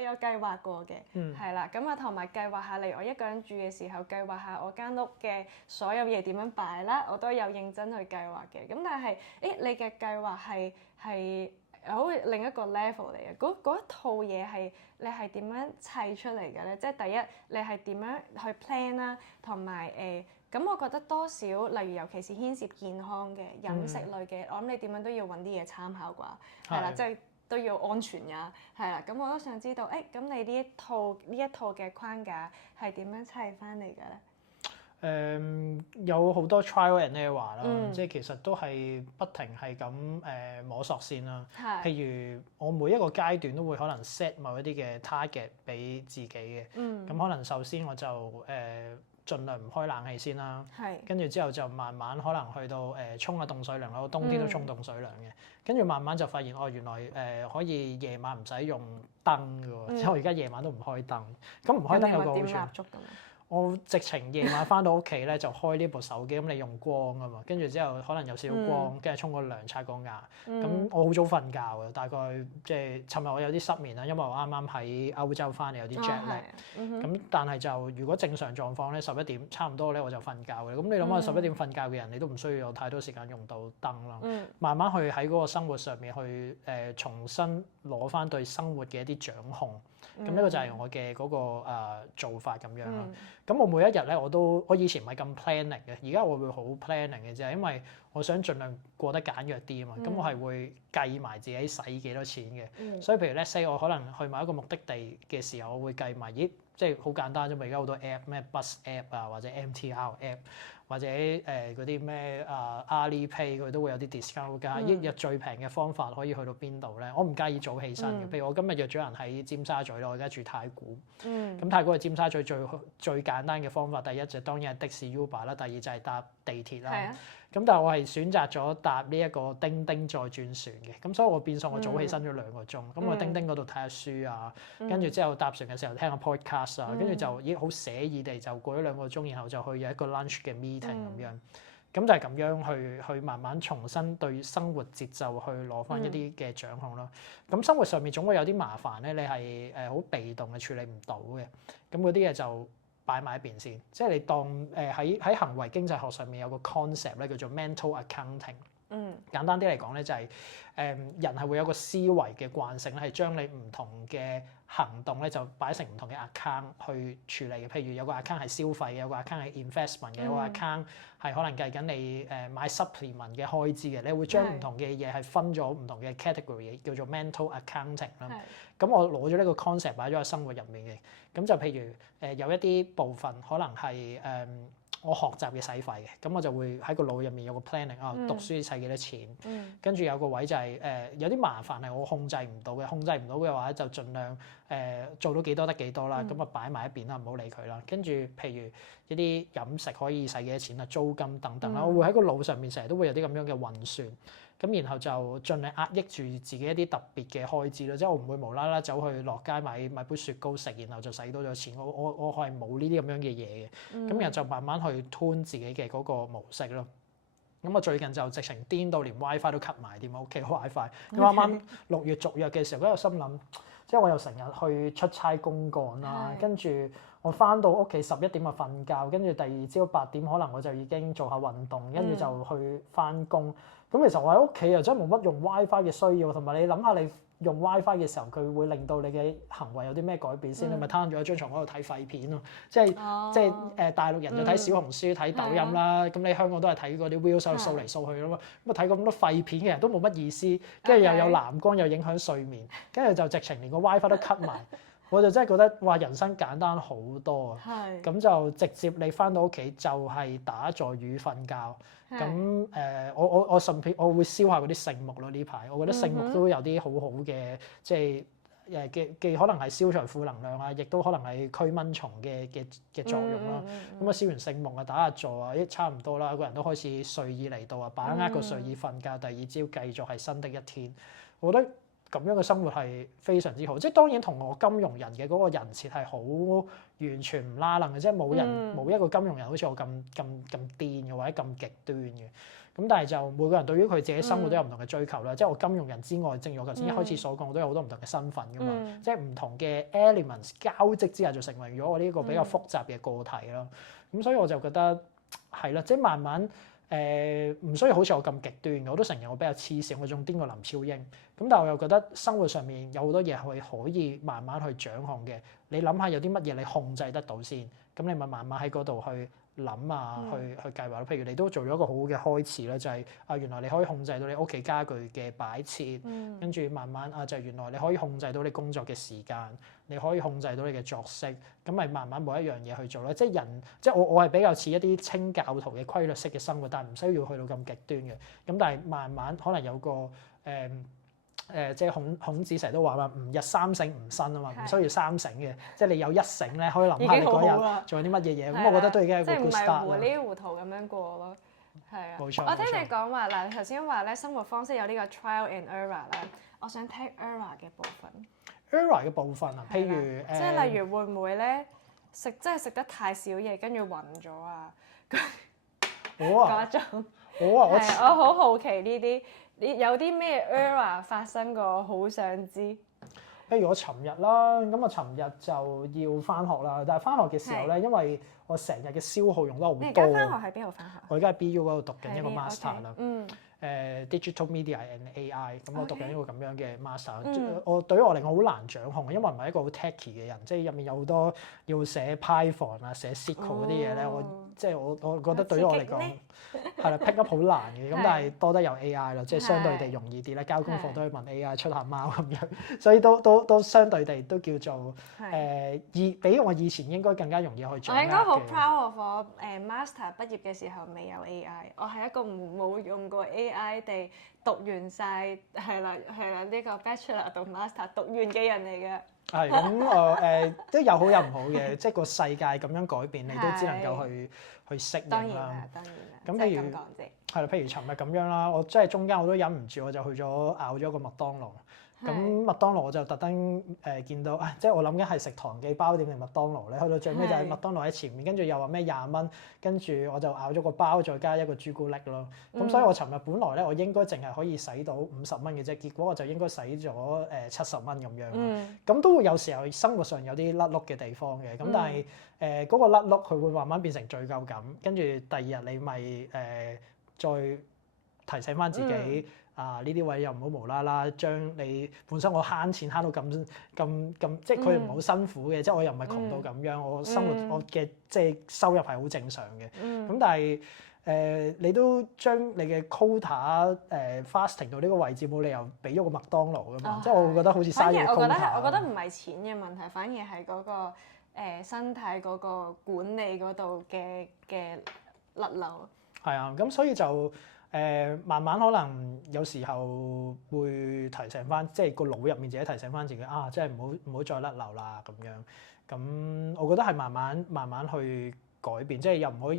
我有計劃過嘅，係啦，咁啊同埋計劃下嚟我一個人住嘅時候，計劃下我間屋嘅所有嘢點樣擺啦，我都有認真去計劃嘅。咁但係，你嘅計劃係好似另一個 level 嚟嘅，嗰一套嘢係你係點樣砌出嚟嘅咧？即係第一，你係點樣去 plan 啦，同埋咁我覺得多少，例如尤其是牽涉健康嘅飲食類嘅，我諗你點樣都要揾啲嘢參考啩，係啦，即係都要安全㗎，係啦。咁我都想知道，咁你呢一套嘅框架係點樣砌翻嚟嘅咧？有好多 trial and error 啦，即係其實都係不停係咁摸索先啦。譬如我每一個階段都會可能 set 某一啲嘅 target 俾自己嘅，咁可能首先我就盡量唔開冷氣先啦，跟住之後就慢慢可能去到沖下凍水涼啦，我冬天都沖凍水涼嘅，跟住慢慢就發現原來可以夜晚唔使用燈㗎喎，即係我而家夜晚都唔開燈，咁唔開燈有個好處。我直情夜晚翻到屋企咧就開呢部手機，咁你用光啊嘛，跟住之後可能有少少光，跟住沖個涼刷個牙，咁我好早瞓覺嘅，大概即係尋日我有啲失眠啦，因為我啱啱喺歐洲翻嚟有啲 jet lag，咁但係就如果正常狀況咧11點差唔多咧我就瞓覺嘅，咁你諗下11點瞓覺嘅人，你都唔需要有太多時間用到燈啦，慢慢去喺嗰個生活上面去重新攞翻對生活嘅一啲掌控。咁呢個就係我嘅嗰個做法咁樣咯。咁我每一日咧我以前唔係咁 planning 嘅，而家我會好 planning 嘅啫，因為我想盡量過得簡約啲啊嘛。咁我係會計埋自己使幾多錢嘅。所以譬如 let's say 我可能去某一個目的地嘅時候，我會計埋，即係好簡單啫嘛。而家好多 app 咩 bus app 啊，或者 MTR app，或者嗰啲咩Alipay 佢都會有啲 discount 㗎。一日最平嘅方法可以去到邊度咧？我唔介意早起身嘅。譬如我今日約咗人喺尖沙咀咯，我而家住太古。咁太古係尖沙咀最簡單嘅方法，第一就當然係的士 Uber 啦，第二就係搭地鐵啦。咁但係我係選擇咗搭呢一個叮叮再轉船嘅，咁所以我變相我早起身咗2個鐘，咁我叮叮嗰度睇下書啊，跟住之後搭船嘅時候聽下 podcast 啊，跟住就已經好寫意地就過咗2個鐘，然後就去有一個 lunch 嘅 meeting 咁樣，咁就係咁樣去慢慢重新對生活節奏去攞翻一啲嘅掌控咯。咁生活上面總會有啲麻煩咧，你係好被動嘅處理唔到嘅，咁嗰啲嘢就擺埋一邊先，即係你當喺行為經濟學上面有個 concept 咧叫做 mental accounting。簡單啲嚟講咧就係人係會有個思維嘅慣性咧，係將你唔同嘅行動咧就擺成唔同嘅 account 去處理嘅。譬如有個 account 係消費嘅，有個 account 係 investment 嘅，有個 account 係可能計緊你買 supplement 嘅開支嘅。你會將唔同嘅嘢係分咗唔同嘅 category， 叫做 mental accounting 啦。咁我攞咗呢個 concept 擺咗喺生活入面嘅。咁就譬如有一啲部分可能係我學習嘅使費嘅，咁我就會喺個腦入面有個 planning 讀書使幾多錢，跟住有個位就係有啲麻煩係我控制唔到嘅，控制唔到嘅話就盡量做到幾多得幾多啦，咁啊擺埋一邊啦，唔好理佢啦。跟住譬如一啲飲食可以使幾多錢啊，租金等等啦，我會喺個腦上面成日都會有啲咁樣嘅運算。咁然後就盡量壓抑住自己一啲特別嘅開支咯，即係我唔會無啦啦走去落街買杯雪糕食，然後就使多咗錢。我係冇呢啲咁樣嘅嘢嘅，咁然後就慢慢去 tune 自己嘅嗰個模式咯。咁我最近就直情癲到連 WiFi 都 cut 埋添，屋企 WiFi。咁啱啱6月續約嘅時候，嗰個心諗，即係我又成日去出差公幹啦，跟住我翻到屋企11點就瞓覺，跟住第二朝8點可能我就已經做下運動，跟住就去翻工。咁其實我喺屋企又真係冇乜用 WiFi 嘅需要，同埋你諗下你用 WiFi 嘅時候，佢會令到你嘅行為有啲咩改變先？你咪攤咗喺張床嗰度睇廢片咯，即係大陸人就睇小紅書睇抖音啦，咁你香港都係睇嗰啲 views 掃嚟掃去咯嘛，咁啊睇咁多廢片嘅人都冇乜意思，跟住又有藍光又影響睡眠，跟住就直情連個 WiFi 都 cut 埋。我就真係覺得哇，人生簡單好多啊！咁就直接你翻到屋企就係打坐與瞓覺。咁我順便我會燒下嗰啲聖木咯，呢排我覺得聖木都有啲好好嘅，即係既可能係消除負能量啊，亦都可能係驅蚊蟲嘅作用啦。咁啊燒完聖木啊打下坐啊，差唔多啦，個人都開始睡意嚟到啊，把握個睡意瞓覺，第二朝繼續係新的一天。我覺得咁樣嘅生活係非常之好，即係當然同我金融人嘅嗰個人設係好完全唔拉楞嘅，即係冇一個金融人好似我咁癲嘅或者咁極端嘅。咁咁但係就每個人對於佢自己生活都有唔同嘅追求啦。即係我金融人之外，正如我頭先一開始所講，我都有好多唔同嘅身份噶嘛。即係唔同嘅 elements 交織之下，就成為咗我呢個比較複雜嘅個體咯。咁所以我就覺得係啦，即係慢慢唔需要好似我咁極端嘅。我都承認我比較黐線，我仲癲過林超英。咁但係我又覺得生活上面有好多嘢係可以慢慢去掌控嘅。你諗下有啲乜嘢你控制得到先，咁你咪慢慢喺嗰度去諗啊，去計劃咯。譬如你都做咗一個好好嘅開始咧，就係原來你可以控制到你屋企家具嘅擺設，跟住慢慢就係原來你可以控制到你工作嘅時間，你可以控制到你嘅作息，咁咪慢慢每一樣嘢去做咧。即係人，即係我係比較似一啲清教徒嘅規律式嘅生活，但係唔需要去到咁極端嘅。咁但係慢慢可能有個即係孔子成日都話嘛，吾日三省吾身啊嘛，唔需要三省嘅，即係你有一省咧，可以諗下你嗰日做啲乜嘢嘢。咁我覺得都已經係一個 good start 啦。即係唔係糊里糊塗咁樣過咯，係啊。冇錯。我聽你講話嗱，你頭先話咧生活方式有呢個 trial and error 啦，我想聽 error 嘅部分。error 嘅部分啊，譬如即係例如會唔會咧真係食得太少嘢，跟住暈咗啊？嗰種。我好好奇呢啲。你有啲咩 error 發生過？好想知。譬如我尋日啦，咁我尋日就要翻學啦。但係翻學嘅時候咧，因為我成日嘅消耗用得好多。你而家翻學喺邊度翻學？我而家喺 BU 嗰度讀緊一個 master 啦。Digital Media and AI， 咁我讀緊一個咁樣嘅 master。我對於我嚟講好難掌控，因為唔係一個好 techy 嘅人，即係入面有好多要寫 Python 啊、寫 SQL 嗰啲嘢咧。我覺得對於我嚟講係啦，pick up 好難嘅。咁但係多得有 AI 啦，即係相對地容易啲咧。交功課都可以問 AI 出下貓咁樣，所以都相對地都叫做比我以前應該更加容易去掌握嘅。我應該好 proud of 我master 畢業嘅時候未有 AI， 我係一個冇用過 AI 地讀完晒係啦呢個 bachelor 到 master 讀完嘅人嚟嘅。係咁都有好有唔好嘅，即係個世界咁樣改變，你都只能夠去適應啦。當然啦。咁譬如係啦，譬如尋日咁樣啦，我真係中間我都忍唔住，我就去咗咬咗個麥當勞。咁麥當勞我就特登見到，即係我諗緊係食唐記包店定麥當勞咧，去到最尾就係麥當勞喺前面，跟住又話咩20蚊，跟住我就咬咗個包，再加一個朱古力咯。咁所以我尋日本來咧，我應該淨係可以使到50蚊嘅啫，結果我就應該使咗70蚊咁樣。咁都會有時候生活上有啲甩碌嘅地方嘅，咁但係嗰個甩碌佢會慢慢變成罪疚感，跟住第二日你咪再提醒翻自己。呢啲位又唔好無啦啦將你本身我慳錢慳到咁，即係佢唔係好辛苦嘅，即係我又唔係窮到咁樣，我生活我嘅即係收入係好正常嘅。咁但係你都將你嘅 quota fasting 到呢個位置，冇理由俾咗個麥當勞㗎嘛。即係我會覺得好似嘥咗 quota。我覺得唔係錢嘅問題，反而係嗰個身體嗰個管理嗰度嘅甩漏。係啊，咁所以就。慢慢可能有時候會提醒翻，即係個腦入面自己提醒翻自己即係唔好再甩漏啦咁樣。咁我覺得係慢慢去改變，即係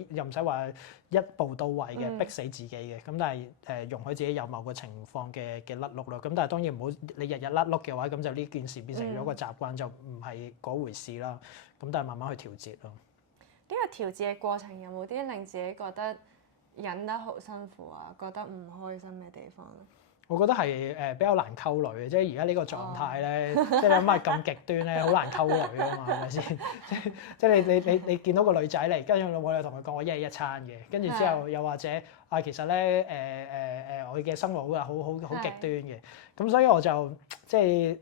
又唔使話一步到位嘅逼死自己嘅。咁但係容許自己有某個情況嘅甩碌咯。咁但係當然唔好你日日甩碌嘅話，咁就呢件事變成咗個習慣，就唔係嗰回事啦。咁但係慢慢去調節咯。呢個調節嘅過程有冇啲令自己覺得忍得好辛苦啊，覺得唔開心嘅地方？我覺得係比較難溝女嘅，即係而家呢個狀態咧，即係你諗下咁極端咧，好難溝女啊嘛，係咪先？即係你見到個女仔嚟，跟住我又同佢講我一日一餐嘅，跟住之後又或者其實咧我嘅生活好極端嘅，咁所以我就即係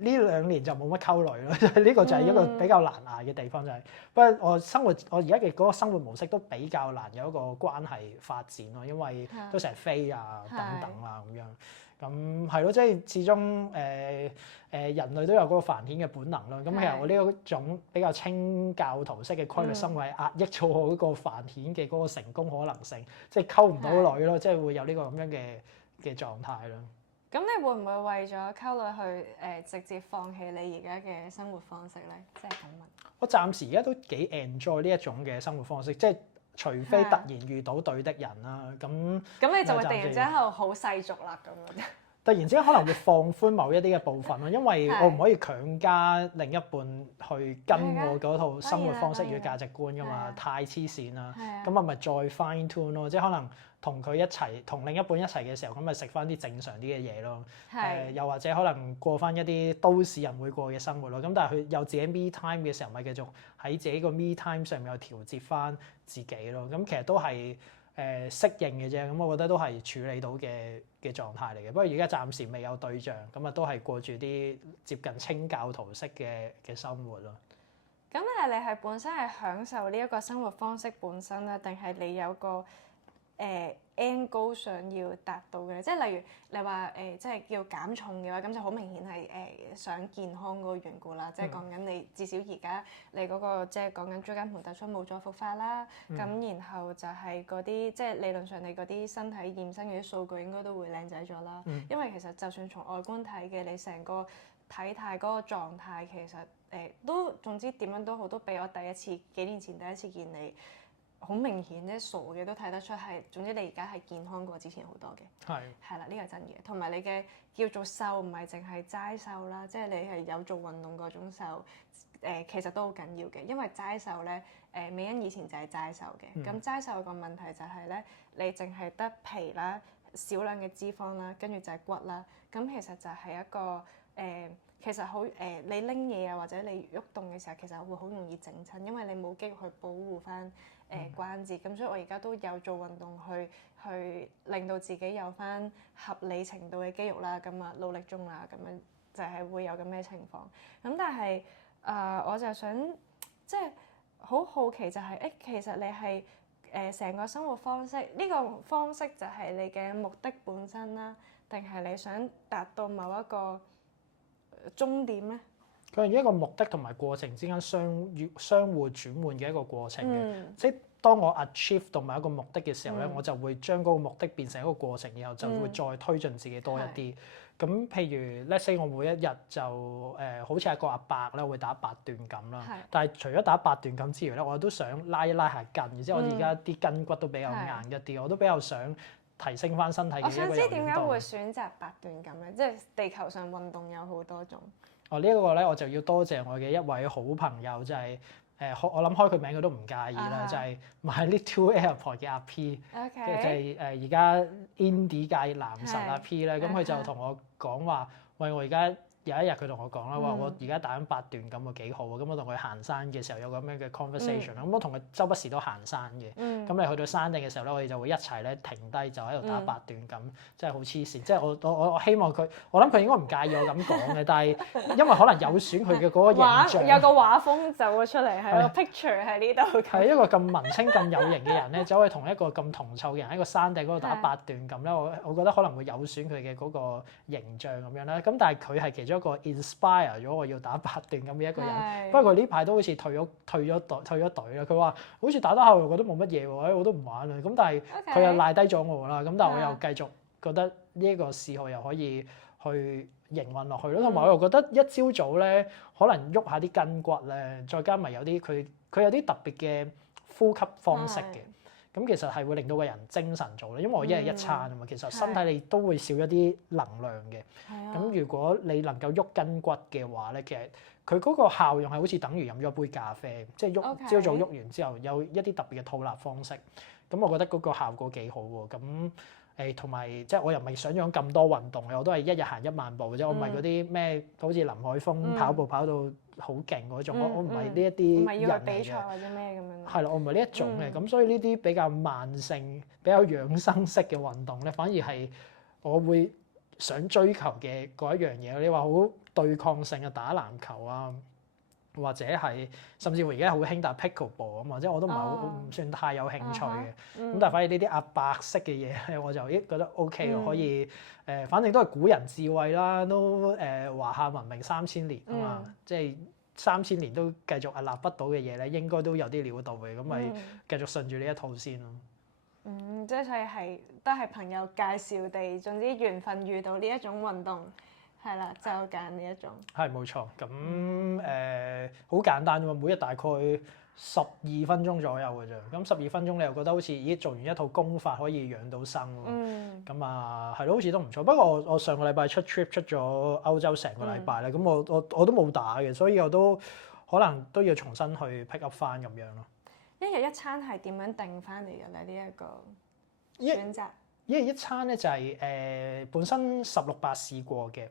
呢2年就冇乜溝女咯，呢個就係一個比較難捱嘅地方就係。不過我而家嘅嗰個生活模式都比較難有一個關係發展咯，因為都成日飛啊等等啊咁樣。咁係咯，即係始終人類都有嗰個繁衍嘅本能咯。咁其實我呢一種比較清教徒式嘅規律生活係壓抑咗我嗰個繁衍嘅嗰個成功可能性，即係溝唔到女咯，即係會有呢個咁樣嘅狀態咯。咁你會唔會為咗溝女去直接放棄你而家嘅生活方式咧？即係咁問。我暫時而家都幾 enjoy 呢一種嘅生活方式，即係除非突然遇到對的人啦，咁你就會突然之間好世俗啦咁樣。突然之間可能會放寬某一啲嘅部分咯，因為我唔可以強加另一半去跟我嗰套生活方式與價值觀噶嘛，太黐線啦。咁我咪再 fine tune 咯，即係可能同佢一齊，同另一半一齊嘅時候，咁咪食翻啲正常啲嘅嘢咯。又或者可能過翻一啲都市人會過嘅生活咯。咁但係佢有自己 me time 嘅時候，咪繼續喺自己個 me time 上面又調節翻自己咯。咁其實都係適應嘅啫。咁我覺得都係處理到嘅狀態嚟嘅。不過而家暫時未有對象，咁啊都係過住啲接近清教徒式嘅生活咯。咁你係本身係享受呢一個生活方式本身啦，定係你有個end goal 想要達到嘅？即係例如你話即係叫減重嘅話，咁就好明顯係想健康嗰個緣故啦。即係講緊你至少而家你嗰個即係講緊椎間盤突出冇再復發啦。咁然後就係嗰啲即係理論上你嗰啲身體驗身嗰啲數據應該都會靚仔咗啦。因為其實就算從外觀睇嘅，你成個體態嗰個狀態其實都總之點樣都好，都比我幾年前第一次見你好明顯咧，傻嘅都睇得出係。總之你而家係健康過之前好多嘅。係啦，呢個係真嘅。同埋你嘅叫做瘦唔係淨係齋瘦啦，即係你係有做運動嗰種瘦。其實都好緊要嘅，因為齋瘦咧美欣以前就係齋瘦嘅。咁齋瘦個問題就係咧，你淨係得皮啦、少量嘅脂肪啦，跟住就係骨啦。咁其實就係一個其實好你拎嘢啊，或者你喐動嘅時候，其實會好容易整親，因為你冇肌肉去保護翻關節。咁所以我而家都有做運動去令到自己有翻合理程度嘅肌肉啦。咁啊努力中啦，咁樣就係會有咁嘅情況。咁但係我就想即係好好奇就係其實你係成個生活方式呢個方式就係你嘅目的本身啦，定係你想達到某一個終點咧？佢係一個目的同埋過程之間相互轉換嘅一個過程嘅。即係當我 achieve 到某一個目的嘅時候咧，我就會將嗰個目的變成一個過程，然後就會再推進自己多一啲。咁譬如 let's say 我每一日就好似一個阿伯咧，會打8段錦啦。但係除咗打8段錦之餘咧，我都想拉一拉下筋，而且我而家啲筋骨都比較硬一啲，我都比較想提升翻身體嘅一個運動。我想知點解會選擇8段錦咧？即係地球上運動有好多種。呢一個咧，我就要多謝我嘅一位好朋友，就係我諗開佢名佢都唔介意啦，就係買 Little Airport 嘅阿 P， 就係而家 Indie 界男神阿 P 咧。咁佢就同我講話，喂，我而家有一日佢同我講啦，話我而家打緊8段咁啊幾好啊。咁我同佢行山嘅時候有咁樣嘅 conversation 啦。咁我同佢周不時都行山嘅。咁你去到山頂嘅時候咧，我哋就會一齊咧停低就喺度打8段咁，真係好黐線。即係我希望佢，我諗佢應該唔介意我咁講嘅，但係因為可能有損佢嘅嗰個形象。有個畫風走咗出嚟，係個 picture 喺呢度。係一個咁文青咁有型嘅人咧，走去同一個咁銅臭嘅人喺個山頂嗰度打8段咁咧，我覺得可能會有損佢嘅嗰個形象咁樣啦。咁但係佢係其中一個 inspire 咗我要打8段咁嘅一個人。不過佢呢排都好似退咗隊啦。佢話好似打得下又覺得冇乜嘢喎，我都唔玩啦。咁但係佢又賴低咗我啦。咁但係我又繼續覺得呢一個嗜好又可以去營運落去咯。同埋我又覺得一朝早咧，可能喐下啲筋骨咧，再加埋有啲佢有啲特別嘅呼吸方式嘅。咁其實係會令到個人精神咗咧，因為我一日一餐啊嘛，其實身體你都會少一啲能量嘅。咁如果你能夠喐筋骨嘅話咧，其實佢嗰個效用係好似等於飲咗一杯咖啡，即係朝早喐完之後有一啲特別嘅吐納方式。咁我覺得嗰個效果幾好喎。咁同埋即係我又唔係想養咁多運動嘅，我都係一日行1萬步啫。我唔係嗰啲咩好似林海峰跑步跑到好勁嗰種，我唔係呢一啲人嚟嘅。唔係要去比賽或者咩咁樣。係啦，我唔係呢一種嘅。咁所以呢啲比較慢性、比較養生式嘅運動咧，反而係我會想追求嘅嗰一樣嘢。你話好對抗性嘅打籃球啊，或者係甚至乎而家好興打 pickleball 啊嘛，即係我都唔算太有興趣嘅。咁但係反而呢啲阿伯式嘅嘢咧，我就覺得 OK 咯，可以反正都係古人智慧啦，都華夏文明3000年啊嘛，即係3000年都繼續屹立不倒嘅嘢咧，應該都有啲料到嘅，咁咪繼續順住呢一套先咯。即係所以都係朋友介紹地，總之緣分遇到呢一種運動。係啦，就揀呢一種。係冇錯，咁好簡單啫嘛，每日大概12分鐘左右嘅啫。咁12分鐘你又覺得好似咦做完一套功法可以養到生喎。咁啊係咯，好似都唔錯。不過我上個禮拜出 trip 出咗歐洲成個禮拜咧，咁我都冇打嘅，所以我都可能都要重新去 pick up 翻咁樣咯。一日一餐係點樣定翻嚟嘅咧？呢一個選擇。一日一餐咧就係本身16-8試過嘅。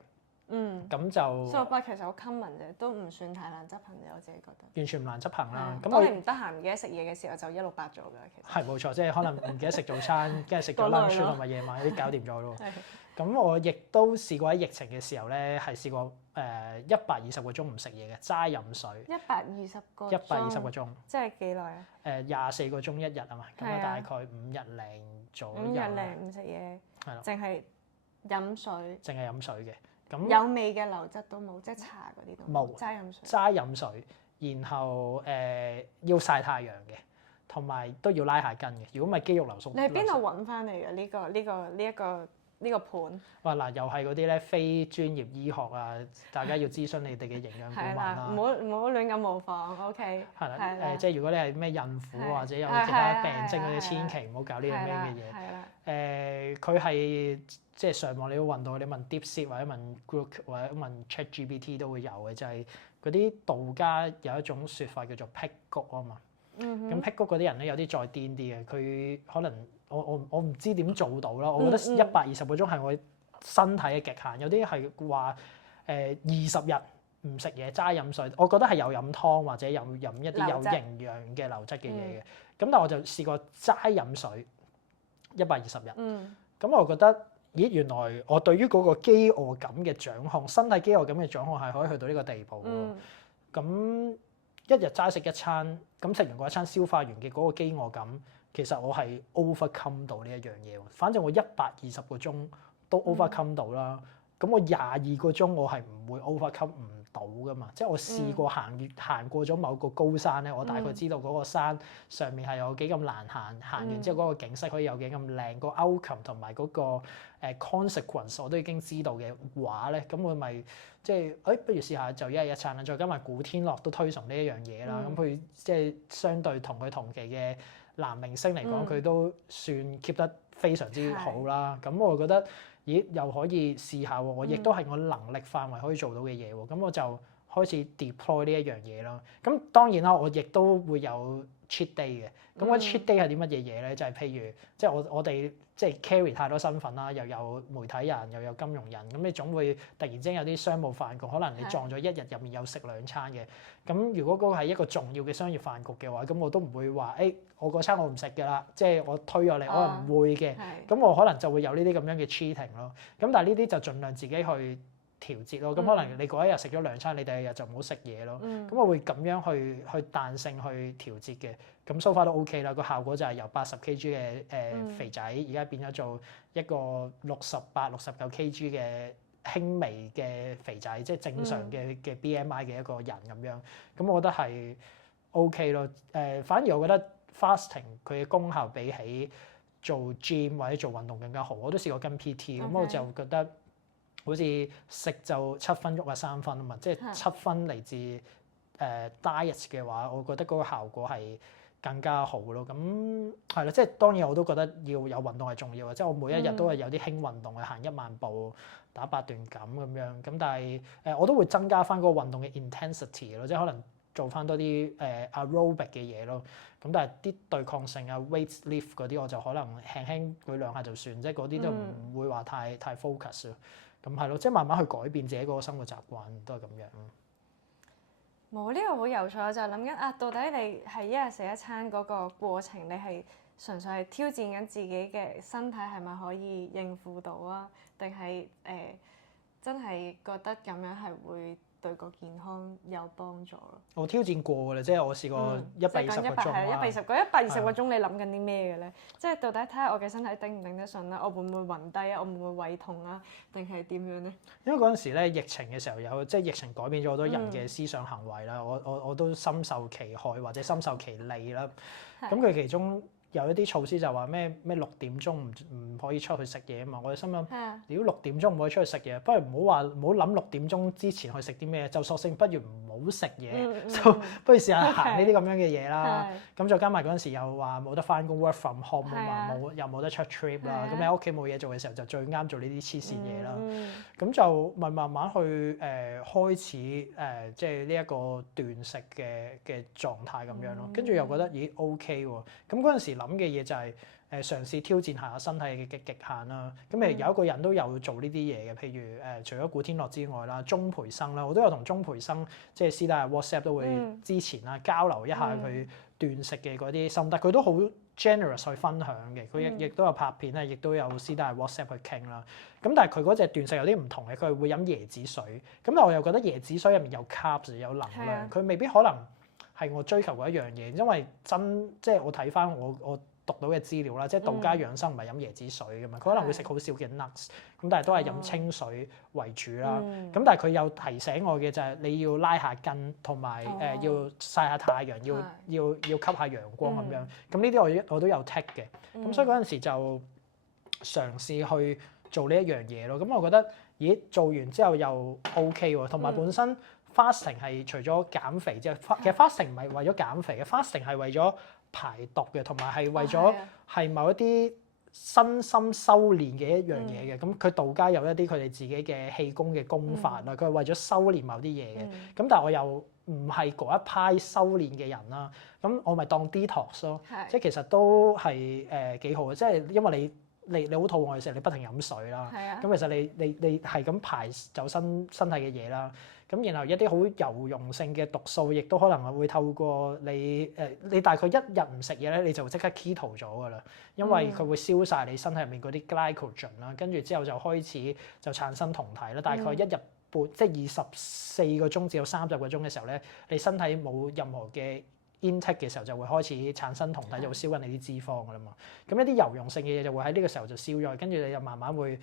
咁就16-8其實好 common 啫，都唔算太難執行嘅，我自己覺得。完全唔難執行啦。咁當你唔得閒唔記得食嘢嘅時候，就168做㗎，其實。係冇錯，即係可能唔記得食早餐，跟住食咗 lunch 同埋夜晚啲搞掂咗咯。咁我亦都試過喺疫情嘅時候咧，係試過120個鐘唔食嘢嘅，齋飲水。120個。120個鐘。即係幾耐啊？24個鐘一日啊嘛，咁啊大概5日零左右。5日零唔食嘢。係咯。淨係飲水。淨係飲水嘅。有味嘅流質都冇，即係茶嗰啲都冇。齋飲水。齋飲水，然後要曬太陽嘅，同埋都要拉下筋嘅。如果唔係肌肉流縮。你喺邊度揾翻嚟嘅呢個盤？哇嗱，又係嗰啲咧非專業醫學啊，大家要諮詢你哋嘅營養顧問啦。唔好亂咁模仿 ，OK。係啦，即係如果你係咩孕婦或者有其他病徵嗰啲，千祈唔好搞呢啲咁樣嘅嘢。係啦。佢係即係上網你要揾到，你問 DeepSeek 或者問 Google 或者問 ChatGPT 都會有嘅，就係嗰啲道家有一種説法叫做辟谷啊嘛。咁辟谷嗰啲人咧有啲再癲啲嘅，佢可能我唔知點做到啦。我覺得120個鐘係我身體嘅極限，有啲係話20日唔食嘢齋飲水，我覺得係有飲湯或者飲一啲有營養嘅流質嘅嘢嘅。咁但係我就試過齋飲水120日。咁我覺得咦原來我對於嗰個飢餓感嘅掌控，身體飢餓感嘅掌控係可以去到呢個地步喎。咁一日齋食一餐，咁食完嗰一餐消化完嘅嗰個飢餓感，其實我係 overcome 到呢一樣嘢喎。反正我120個鐘都 overcome 到啦。咁我22個鐘我係唔會 overcome 唔到噶嘛。即係我試過行過咗某個高山咧，我大概知道嗰個山上面係有幾咁難行，行完之後嗰個景色可以有幾咁靚，個 outcome 同埋嗰個consequence 我都已經知道嘅話咧，咁我咪即係不如試下就一日一餐啦。再加埋古天樂都推崇呢一樣嘢啦，咁佢即係相對同佢同期嘅男明星嚟講，佢都算 keep 得非常之好啦。咁我覺得咦又可以試下喎，我亦都係我能力範圍可以做到嘅嘢喎。咁我就開始 deploy 呢一樣嘢咯。咁當然啦，我亦都會有 cheat day 嘅。咁嗰 cheat day 係啲乜嘢嘢咧？就係譬如即係我哋即係 carry 太多身份啦，又有媒體人，又有金融人，咁你總會突然之間有啲商務飯局，可能你撞咗一日入面有食2餐嘅。咁如果嗰個係一個重要嘅商業飯局嘅話，咁我都唔會話我嗰餐我唔食㗎啦，即係我推咗你，我係唔會嘅。咁我可能就會有呢啲咁樣嘅 cheating 咯。咁但係呢啲就盡量自己去調節咯。咁可能你嗰一日食咗2餐，你第二日就唔好食嘢咯。咁我會咁樣去彈性去調節嘅。咁 so far 都 OK 啦。個效果就係由80 kg 嘅肥仔，而家變咗做一個68-69 kg 嘅輕微嘅肥仔，即係正常嘅BMI 嘅一個人咁樣。咁我覺得係 OK 咯。反而我覺得 fasting 佢嘅功效比起做 gym 或者做運動更加好。我都試過跟 PT，咁我就覺得好似食就7分喐啊3分啊嘛，即係7分嚟自diet 嘅話，我覺得嗰個效果係更加好咯。咁係咯，即係當然我都覺得要有運動係重要嘅，即係我每一日都係有啲輕運動去行1萬步、打8段錦咁樣。咁但係我都會增加翻嗰個運動嘅 intensity 咯，即係可能做翻多啲aerobic 嘅嘢咯。咁但係啲對抗性啊 weight lift 嗰啲我就可能輕輕舉2下就算，即係嗰啲都唔會話太 focus 咯。咁係咯，即係慢慢去改變自己嗰個生活習慣都係咁樣。冇，呢個好有趣，我就諗緊到底你係一日食一餐嗰個過程，你係純粹係挑戰緊自己嘅身體係咪可以應付到啊？定係真係覺得咁樣係會對個健康有幫助咯？我挑戰過㗎啦，即係我試過120個鐘啦。120個鐘你諗緊啲咩嘅咧？即係到底睇下我嘅身體頂唔頂得順啦，我會唔會暈低啊？我會唔會胃痛啊？定係點樣咧？因為嗰陣時咧疫情嘅時候即係疫情改變咗好多人嘅思想行為啦。我都深受其害或者深受其利啦。咁佢其中有一啲措施就話咩6點鐘唔可以出去食嘢啊嘛，我哋心諗，如果6點鐘唔可以出去食嘢，不如唔好諗6點鐘之前去食啲咩，就索性不如唔好食嘢，就不如試下行呢啲咁樣嘅嘢啦。咁再加埋嗰陣時又話冇得翻工 work from home 啊嘛，又冇得出 trip 啦，咁你喺屋企冇嘢做嘅時候就最啱做呢啲黐線嘢啦。咁就慢慢去開始即係呢一個斷食嘅狀態咁樣咯，跟住又覺得咦 OK 喎，咁嗰陣時諗嘅嘢就係嘗試挑戰下身體嘅極限啦。咁有一個人都有做呢啲嘢嘅，譬如除咗古天樂之外啦，鍾培生啦，我都有同鍾培生即係私底下 WhatsApp 都會之前啦交流一下佢斷食嘅嗰啲心得，佢都好 generous 去分享嘅，佢亦都有拍片咧，亦都有私底下 WhatsApp 去傾啦。咁但係佢嗰隻斷食有啲唔同嘅，佢係會飲椰子水。咁但我又覺得椰子水入面有 carbs 有能量，佢未必可能係我追求嗰一樣嘢，因為即係我睇翻我讀到嘅資料啦，即係道家養生唔係飲椰子水㗎嘛，佢可能會食好少嘅 nuts，咁但係都係飲清水為主啦。咁但係佢有提醒我嘅就係你要拉下筋，同埋要曬下太陽，要吸下陽光咁樣。咁呢啲我都有 take 嘅。咁所以嗰陣時就嘗試去做呢一樣嘢咯。咁我覺得咦做完之後又 OK 喎，同埋本身 fasting 係除咗減肥之外，其實 fasting 唔係為咗減肥嘅，fasting 係為咗排毒嘅，同埋係為咗係某一啲身心修練嘅一樣嘢嘅。咁佢道家有一啲佢哋自己嘅氣功嘅功法啦，佢係為咗修練某啲嘢嘅。咁但係我又唔係嗰一派修練嘅人啦，咁我咪當 detox 咯，即係其實都係幾好嘅，即係因為你好肚餓嘅時候，你不停飲水啦，咁其實你係咁排走身體嘅嘢啦。咁然後一啲好油溶性嘅毒素，亦都可能會透過你大概一日唔食嘢咧，你就即刻 keto 咗噶啦，因為佢會燒晒你身體入面嗰啲 glycogen 啦，跟住之後就開始就產生酮體啦。大概一日半即係24個鐘至到30個鐘嘅時候咧，你身體冇任何嘅 intake 嘅時候就會開始產生酮體，就會燒緊你啲脂肪噶啦嘛。咁一啲油溶性嘅嘢就會喺呢個時候就燒咗，跟住你就慢慢會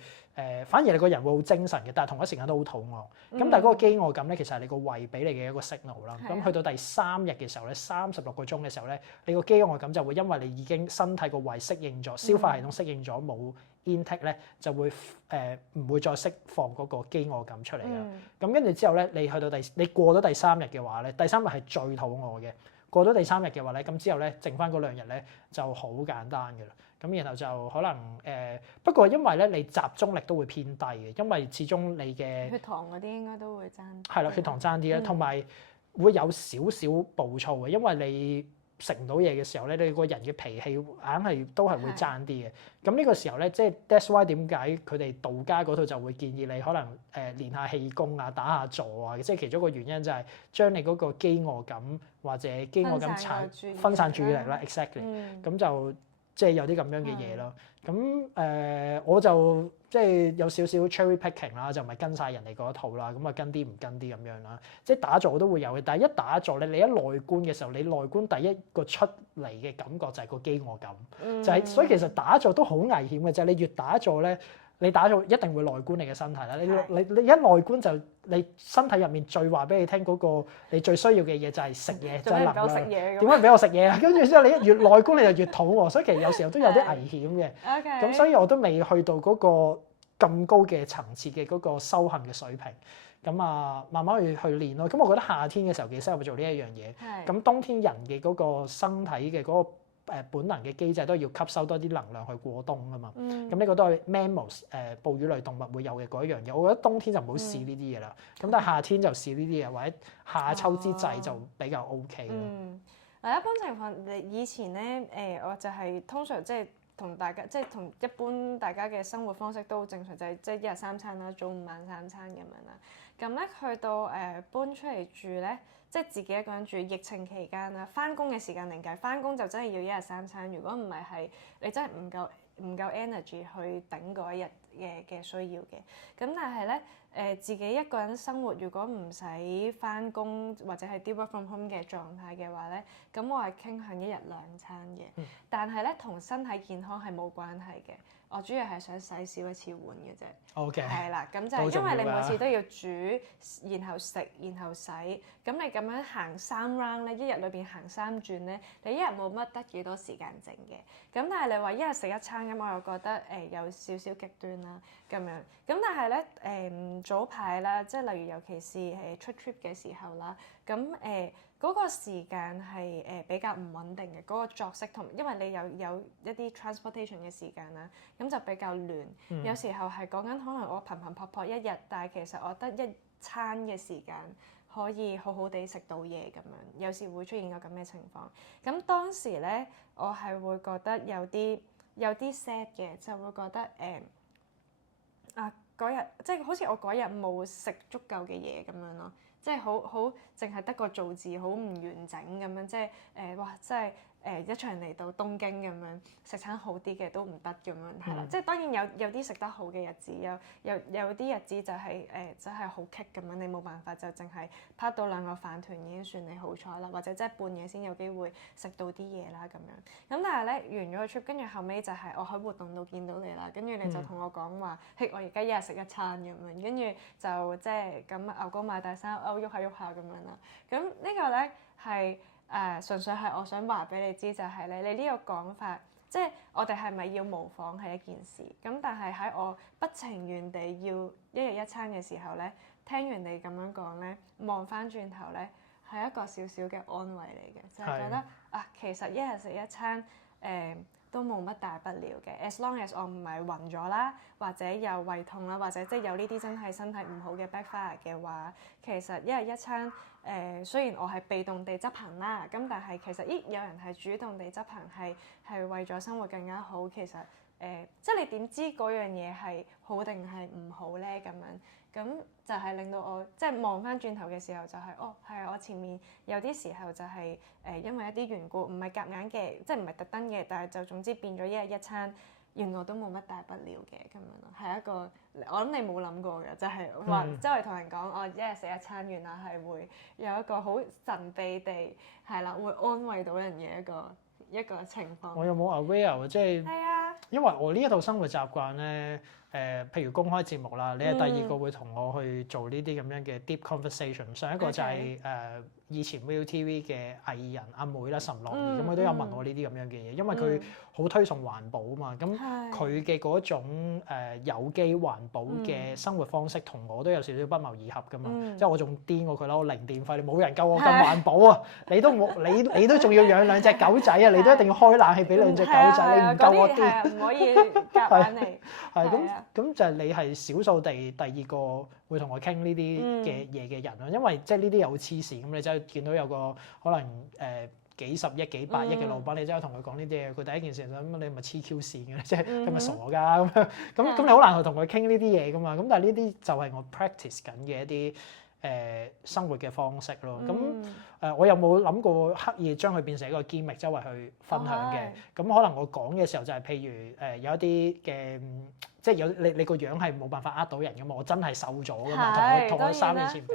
反而你個人會好精神嘅，但係同一時間都好肚餓。咁但係嗰個飢餓感咧，其實係你個胃俾你嘅一個 signal 啦。咁去到第3日嘅時候咧，36個鐘嘅時候咧，你個飢餓感就會因為你已經身體個胃適應咗，消化系統適應咗冇 intake 咧，就會唔會再釋放嗰個飢餓感出嚟啦。咁跟住之後咧，你過咗第3日嘅話咧，第3日係最肚餓嘅。過咗第3日嘅話咧，咁之後咧，剩翻嗰2日咧就好簡單嘅啦。咁然後就可能不過因為咧你集中力都會偏低嘅，因為始終你嘅血糖嗰啲應該都會爭。係啦，血糖爭啲咧，同埋會有少少暴躁嘅，因為你食唔到嘢嘅時候咧，你個人嘅脾氣硬係都係會爭啲嘅。咁呢個時候咧，即係 that's why 點解佢哋道家嗰套就會建議你可能練下氣功啊、打下坐啊，即係其中一個原因就係將你嗰個飢餓感或者飢餓感分散注意力啦 ，exactly。咁就即係有啲咁樣嘅嘢咯。咁我就即係有少少 cherry picking 啦，就唔係跟晒人哋嗰一套啦，咁啊跟啲唔跟啲咁樣啦。即係打坐我都會有嘅，但係一打坐咧，你一內觀嘅時候，你內觀第一個出嚟嘅感覺就係個飢餓感，就係所以其實打坐都好危險嘅，就係你越打坐咧，你打坐一定會內觀你嘅身體啦。你一內觀就你身體入面最話俾你聽嗰個你最需要嘅嘢就係食嘢，就係能量。點解唔俾我食嘢啊？跟住之後你一越內觀你就越肚餓，所以其實有時候都有啲危險嘅。咁所以我都未去到嗰個咁高嘅層次嘅嗰個修行嘅水平。咁啊，慢慢去練咯。咁我覺得夏天嘅時候幾適合做呢一樣嘢。咁冬天人嘅嗰個身體嘅嗰個本能嘅機制都要吸收多啲能量去過冬啊嘛。咁呢個都係 mammals 哺乳類動物會有嘅嗰一樣嘢。我覺得冬天就唔好試呢啲嘢啦。咁但係夏天就試呢啲嘢，或者夏秋之際就比較 OK 咯。嗱，一般情況你以前咧我就係通常即係同大家即係同一般大家嘅生活方式都好正常，就係即係1日3餐啦，早午晚3餐咁樣啦。咁咧去到搬出嚟住咧，即係自己一個人住，疫情期間啦，翻工嘅時間另計，翻工就真係要1日3餐。如果唔係你真係唔夠 energy 去頂嗰一日嘅需要嘅。咁但係咧自己一個人生活，如果唔使返工或者係啲 work from home 嘅狀態嘅話咧，咁我係傾向一日2餐嘅。但係咧同身體健康係冇關係嘅。我主要係想洗少一次碗嘅啫。OK。係啦，咁就係因為你每次都要煮，然後食，然後洗，咁你咁樣行3 round 咧，一日裏邊行3轉咧，你一日冇乜得幾多時間整嘅。咁但係你話一日食1餐咁，我又覺得有少少極端啦咁樣。咁但係咧早排啦，即係例如尤其是出 trip 嘅時候啦，咁嗰個時間係比較唔穩定嘅，嗰個作息同因為你有一啲 transportation 嘅時間啦，咁就比較亂。有時候係講緊可能我頻頻撲撲一日，但係其實我得1餐嘅時間可以好好地食到嘢咁樣，有時會出現個咁嘅情況。咁當時咧，我係會覺得有啲 sad 嘅，就會覺得嗰日即係好似我嗰日冇食足夠嘅嘢咁樣咯。即係好淨係得個造字，好唔完整咁樣，即係哇！即係一場嚟到東京咁樣食餐好啲嘅都唔得咁樣，係啦。即係當然有啲食得好嘅日子，有啲日子就係真係好棘咁樣，你冇辦法就淨係拍到2個飯團已經算你好彩啦，或者即係半夜先有機會食到啲嘢啦咁樣。咁但係咧完咗個 trip，跟住後尾就係我喺活動度見到你啦，跟住你就同我講話，嘿，我而家一日食1餐咁樣，跟住就即係咁牛高馬大生喐下喐下咁樣啦。咁呢個咧係純粹係我想話俾你知，就係你呢個講法，即係我哋係咪要模仿係一件事。咁但係喺我不情願地要一日1餐嘅時候咧，聽完你咁樣講咧，望翻轉頭咧係一個少少嘅安慰嚟嘅，就係覺得其實一日食1餐都冇乜大不了嘅 ，as long as 我唔係暈咗啦，或者有胃痛啦，或者即係有呢啲真係身體唔好嘅 backfire 嘅話，其實一日1餐雖然我係被動地執行啦，咁但係其實有人係主動地執行，係為咗生活更加好。其實即係你點知嗰樣嘢係好定係唔好咧？咁樣咁就係令到我即係望翻轉頭嘅時候就係係我前面有啲時候就係因為一啲緣故，唔係夾硬嘅，即係唔係特登嘅，但係就總之變咗一日1餐，原來都冇乜大不了嘅咁樣咯。係一個我諗你冇諗過嘅，就係話周圍同人講我一日食1餐，原來係會有一個好神秘地係啦，會安慰到人嘅一個情況。我有冇 aware 即係因為我呢一套生活習慣咧。譬如公開節目啦，你係第2個會同我去做呢啲咁樣嘅 deep conversation。上一個就係以前 ViuTV 嘅藝人阿妹啦，岑樂儀，咁佢都有問我呢啲咁樣嘅嘢，因為佢好推崇環保啊嘛。咁佢嘅嗰種有機環保嘅生活方式，同我都有少少不謀而合噶嘛。即係我仲癲過佢啦，我零電費，冇人夠我咁環保啊！你都冇，你都仲要養2隻狗仔啊！你都一定要開冷氣俾2隻狗仔，你唔夠我癲。唔可以夾硬嚟。係咁就係你係少數地第2個會同我傾呢啲嘅嘢嘅人咯，因為即係呢啲又好黐線，咁你真係見到有個可能幾十億、幾百億嘅老闆，你真係同佢講呢啲嘢，佢第一件事就諗你咪黐 Q 線嘅，即係你咪傻㗎咁樣，咁你好難去同佢傾呢啲嘢㗎嘛。咁但係呢啲就係我 practice 緊嘅一啲生活嘅方式咯。咁我有冇諗過刻意將佢變成一個 gimmick 周圍去分享嘅？咁可能我講嘅時候就係譬如有一啲嘅。即係有你個樣係冇辦法呃到人㗎嘛，我真係瘦咗㗎嘛，同我3年前比。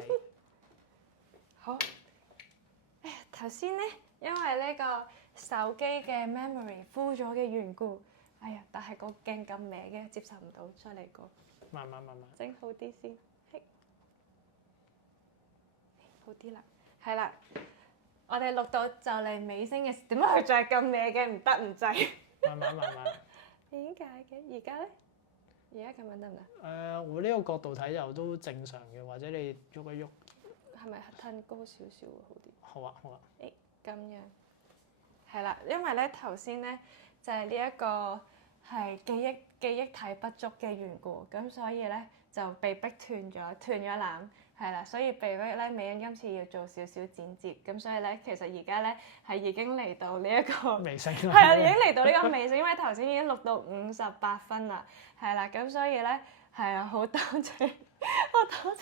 好，頭先咧，因為呢個手機嘅 memory full 咗嘅緣故，但係個鏡咁歪嘅，接受唔到，再嚟過。慢慢，整好啲先，好啲啦，係啦，我哋錄到就嚟尾聲嘅，點解佢仲係咁歪嘅？唔得唔制。慢。點解嘅？而家咧？而家咁樣得唔得？我呢個角度睇就都正常嘅，或者你喐一喐。係咪褪高少少會好啲？好啊。咁樣係啦，因為咧頭先咧就係呢一個係記憶體不足嘅緣故，咁所以咧就被逼斷咗纜。係啦，所以被逼咧，美欣今次要做少少剪接，咁所以咧，其實而家咧係已經嚟到呢一個尾聲，係啊，已經嚟到呢個尾聲，因為頭先已經錄到58分啦，係啦，咁所以咧係啊，好多謝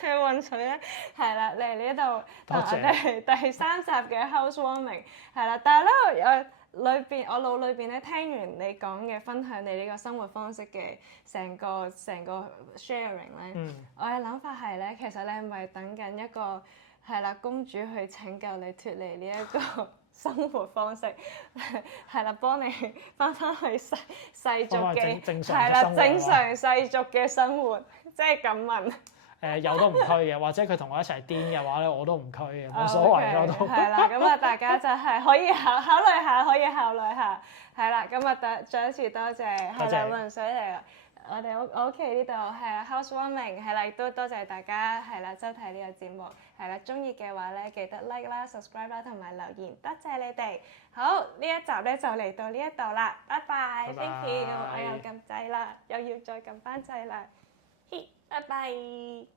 運取咧，係啦嚟呢度同我哋第3集嘅 housewarming 係啦，但係咧我腦裏邊咧聽完你講嘅分享你呢個生活方式嘅成個 sharing 咧，我嘅諗法係咧，其實你係咪等緊一個係啦公主去拯救你脫離呢一個生活方式，係啦幫你翻去世俗嘅係啦正常世俗嘅生活，即係咁問。有都唔拘嘅，或者佢同我一齊癲嘅話咧，我都唔拘嘅，冇所謂咯都。係啦，咁啊大家就係可以考慮下，可以考慮下。係啦，咁啊再一次多謝係啦雲水嚟我屋企呢度係啦 housewarming 係啦，亦都多謝大家係啦收睇呢個節目係啦，鍾意嘅話咧記得 like 啦、subscribe 啦同埋留言，多謝你哋。好，呢一集咧就嚟到呢一度啦，拜拜 ，thank you，我又撳掣啦，又要再撳翻掣啦，拜拜。